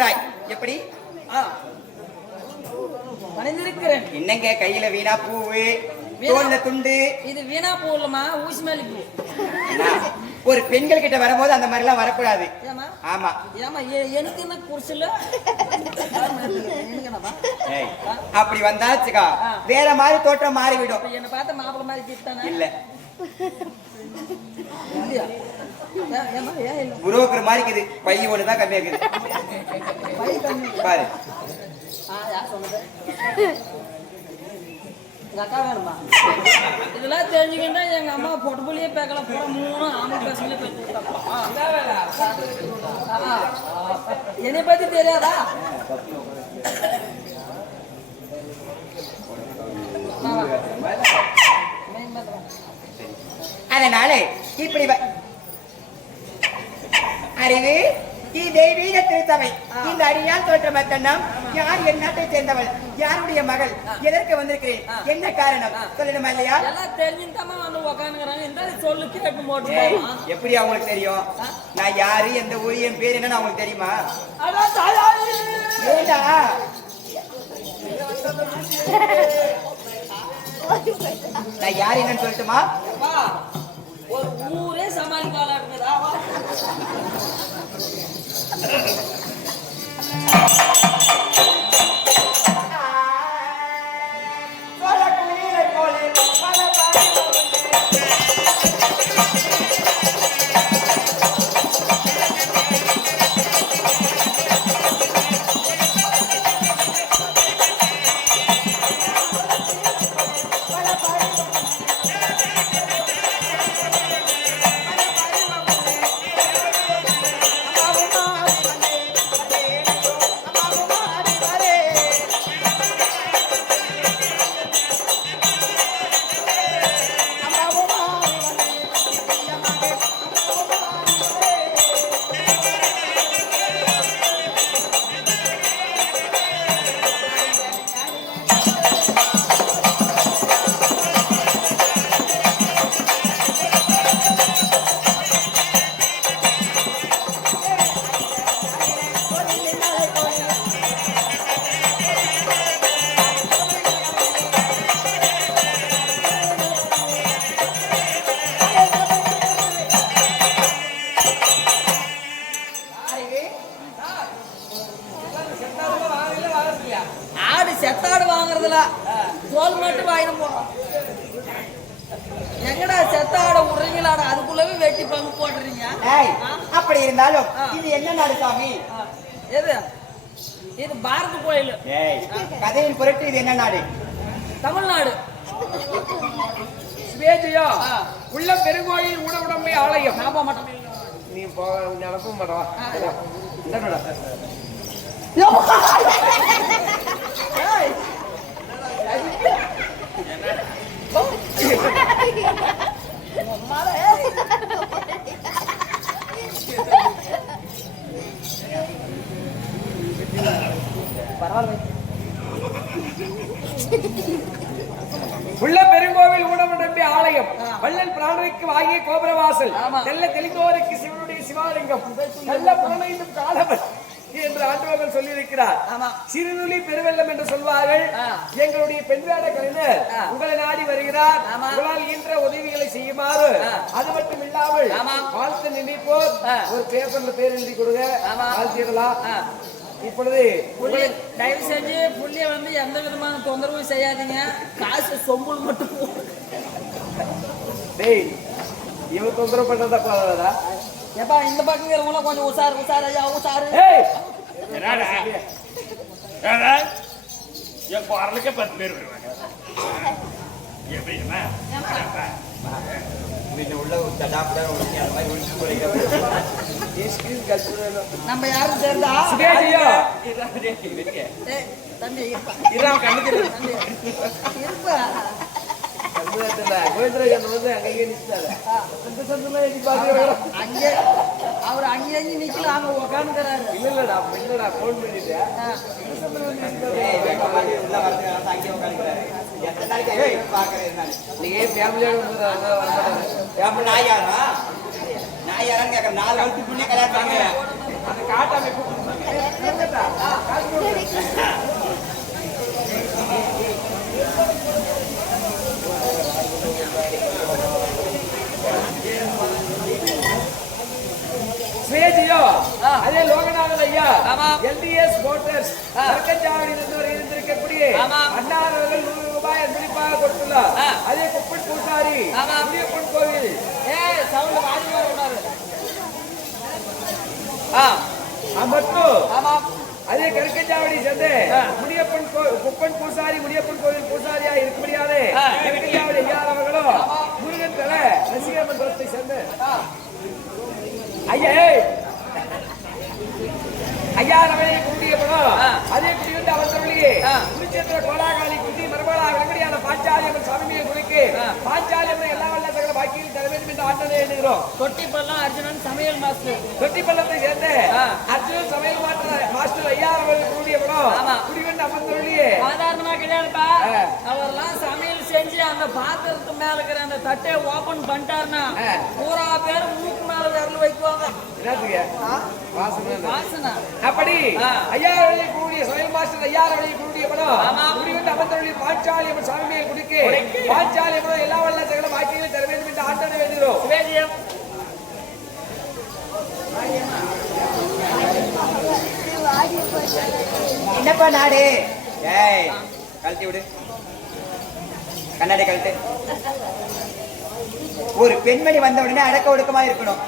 பணிந்திருக்கிறாய் எப்படி. பணிந்திருக்கிறேன் என்னங்க கையில வீணா பூவு தோல்ல துண்டு? இது வீணா பூலமா ஊசி மேலி பூ. ஒரு பெண்கள் கிட்ட வரும்போது அந்த மாதிரி எல்லாம் வரக்கூடாது ஆமா. ஏமா எனக்கு என்ன ஏய், அப்படி வந்தாச்சுக்கா. வேற மாதிரி தோற்றம் மாறிவிடும். என்ன பார்த்த மாப்பிள மாதிரி இல்ல. ஏம்மா, ஏன் இல்ல? புரோக்கர் மாதிரி இருக்குது பையன் ஒன்று தான் கம்மியாக இருக்குது பாரு ஆ, யார் சொன்னது? எங்க அக்கா வேணுமா? இதெல்லாம் தெரிஞ்சுக்கிட்டா எங்க அம்மா பொட்டு புள்ளியே பேக்கல பூரா மூணு ஆம்பளை பசங்களே பேசி என்னை பத்தி தெரியாதா வா, வா. மெயின் அதனால இப்படி அறிவு நீ தெய்வீக திருத்தவை. இந்த அடியால் தோற்ற மத்தண்ணம் யார் என் நாட்டை சேர்ந்தவள் யாருடைய மகள் எதற்கு வந்திருக்கிறேன் என்ன காரணம்? சொல்லணுமா இல்லையா? தெரிஞ்சுட்டாம வந்து உக்காந்துக்கிறாங்க. இந்த சொல்லு கேட்டு போட்டு. எப்படி அவங்களுக்கு தெரியும்? நான் யாரு எந்த ஊர் என் பேர் என்னன்னு அவங்களுக்கு தெரியுமா! ஏண்டா? நான் யார் என்னன்னு சொல்லட்டுமா. ஒரு ஊரே சமாளிப்பாளாட்டுங்கதா வா ஆடு வாங்குறதுல தோல் மட்டும் எங்கடா செத்தாட விடுறீங்களாடா அதுக்குள்ளவே வெட்டி பங்கு போடுறீங்க? அப்படி இருந்தாலும். இது என்ன நாடு சாமி? எது? இது பாரத கோயில். ஏய், கதையின் பொருட்டு இது என்ன நாடு? தமிழ்நாடு. சுவேஜையா ஆ. உள்ள பெருங்கோயில் உணவுடம்பை ஆலயம். நான் போக மாட்டேன் நீ போக நினப்ப மாட்டவா ஏய், உள்ள பெருங்கோவில் உணவுடம்பை ஆலயம். வள்ளல் பிராணனுக்கு வாகிய கோபுரவாசல் ஆமா. நல்ல தெளிந்தோருக்கு சிவனுடைய சிவாலிங்கம் நல்ல புலனைந்தும் காலவன் ஆமா. சிறுநுளி பெருவெள்ளம் என்று சொல்வார்கள். எங்களுடைய பெண்வேட கலைஞர். உங்களை நாடி வருகிறார். உங்களால் இயன்ற உதவிகளை செய்யுமாறு. அது மட்டும் இல்லாமல் ஆமா. வாழ்த்து நினைப்போர். ஒரு பேப்பர்ல பேர் எழுதி கொடுங்க ஆ. இப்பொழுது புள்ளி தயவு செஞ்சு புள்ளிய வந்து எந்த விதமான தொந்தரவும் செய்யாதீங்க காசு சொம்புள் மட்டும். டேய் இவன் தொந்தரவு பண்றதா போதாதா ஏப்பா இந்த பக்கம் கொஞ்சம் உசாரு உசாரு ஐயா உசாரு என்னடா? என் குரலுக்கே பத்து பேர் வருவாங்க. எப்படின்னா நம்ம யாரும் ஏய், தம்பி இருப்பா. கோவிந்தராஜன் வந்து அங்கேயே நிற்கிறாரு அந்த சந்தமா எட்டி பாக்குறேன் அங்கே அவர் அங்கே அங்கே நிக்கல அங்க உக்காந்துக்கிறாரு. இல்ல இல்லடா இல்லடா போன் பண்ணிட்டேன் இந்த சந்தமா வந்து நிற்கிறாரு நீங்க ஃபேமிலியோட வந்து நான் யாரா? நான் யாரான்னு கேட்கறேன். நாலு வருஷத்துக்கு முன்னே கல்யாணம் பண்ணுவேன் அந்த காட்டாமை கூப்பிடுங்க. காசு கொடுங்க. ஸ்ரீஜியோ ஆ. அதே லோகநாதன் ஐயா. LTS motors. வர்க்கஞ்சாவடியில் இருந்திருக்கக்கூடிய ஆமாம். அண்ணாரவர்கள் நூறு ரூபாய் அன்பளிப்பாக கொடுத்துள்ளார். அதே குப்பன் பூசாரி. முனியப்பன் கோவில் ஏய் சவுண்ட் ஆமாம் அதே கருக்கஞ்சாவடி சேர்ந்து. முனியப்பன் குப்பன் பூசாரி முனியப்பன் கோவில் பூசாரியா இருக்கும்படியாலே ஆ. கருக்கஞ்சாவடி ஐயாரவர்களும் முருகன் தலை ரசிக மன்றத்தை சேர்ந்து ஆ. ஐயா. ஐயாரவை குண்டிய படம். அதே குடி வந்து அவர் சொல்லி. குடிச்சேத்திர கோலாகாலி குண்டி மரபலா வெங்கடியான பாஞ்சாலியம்மன் சாமியை குடிக்கு ஆ. பாஞ்சாலியம்மன் எல்லா வல்ல சகல பாக்கியில் தர வேண்டும் என்று ஆண்டனை எண்ணுகிறோம் தொட்டிப்பல்லாம் அர்ஜுனன் சமையல் மாஸ்டர் தொட்டி பள்ளத்தை சேர்ந்து. அர்ஜுனன் சமையல் மாஸ்டர் ஐயாரவை குண்டிய படம் ஆமா. குடி வந்து அமர்ந்தொழியே சாதாரணமா கிடையாதுப்பா. அவர்லாம் சமையல் செஞ்சு அந்த பாத்திரத்து மேல இருக்கிற அந்த தட்டையை ஓபன் பண்ணிட்டாருன்னா. பூரா பேர் மூக்கு மேல விரல் வைக்குவாங்க. அப்படி. ஐயாரவழி கூடிய சமையல் மாஸ்டர் கூடிய படம். குடி வந்து அமர்ந்தொழி பாஞ்சாலியம்மன் சாமியை குடிக்கு. பாஞ்சாலியம்மன் எல்லா வல்ல சகல பாக்கியில் தர வேண்டும் என்று வேண்டுகிறோம். என்னப்பா நாடு? ஏய் கழட்டி விடு. கண்ணாடி கழட்டு. ஒரு பெண்மணி வந்த உடனே அடக்க ஒடுக்கமா இருக்கணும்.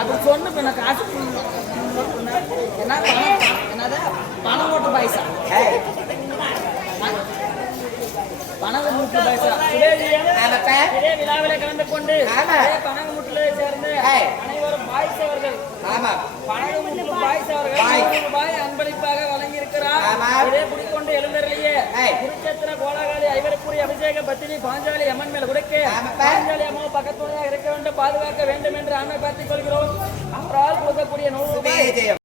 அது சொன்ன பின்ன காசு என்ன பணம்? என்னது பணம் ஓட்டு பைசா? விழாவிலே கலந்து கொண்டு. இதே பனகமுட்டிலே சேர்ந்து ஏய். அனைவரும் பாய்ஸ் அவர்கள். ஆமா. பனகமுட்டு பாய்ஸ் அவர்கள். ரூபாய் அன்பளிப்பாக வழங்கியிருக்கிறார். இதே குடிக்கொண்டு எழுந்தருளியே. குருச்சத்திர கோலாகாலி ஐவருக்குரிய அபிஷேக பத்தினி பாஞ்சாலி அம்மன் மேல் கொடுக்க. பாஞ்சாலி அம்மா பக்கத்துணையாக இருக்க வேண்டும் பாதுகாக்க வேண்டும் என்று ஆண்மை பார்த்துக் கொள்கிறோம். அவரால் கொடுக்கக்கூடிய நூறு ரூபாய்.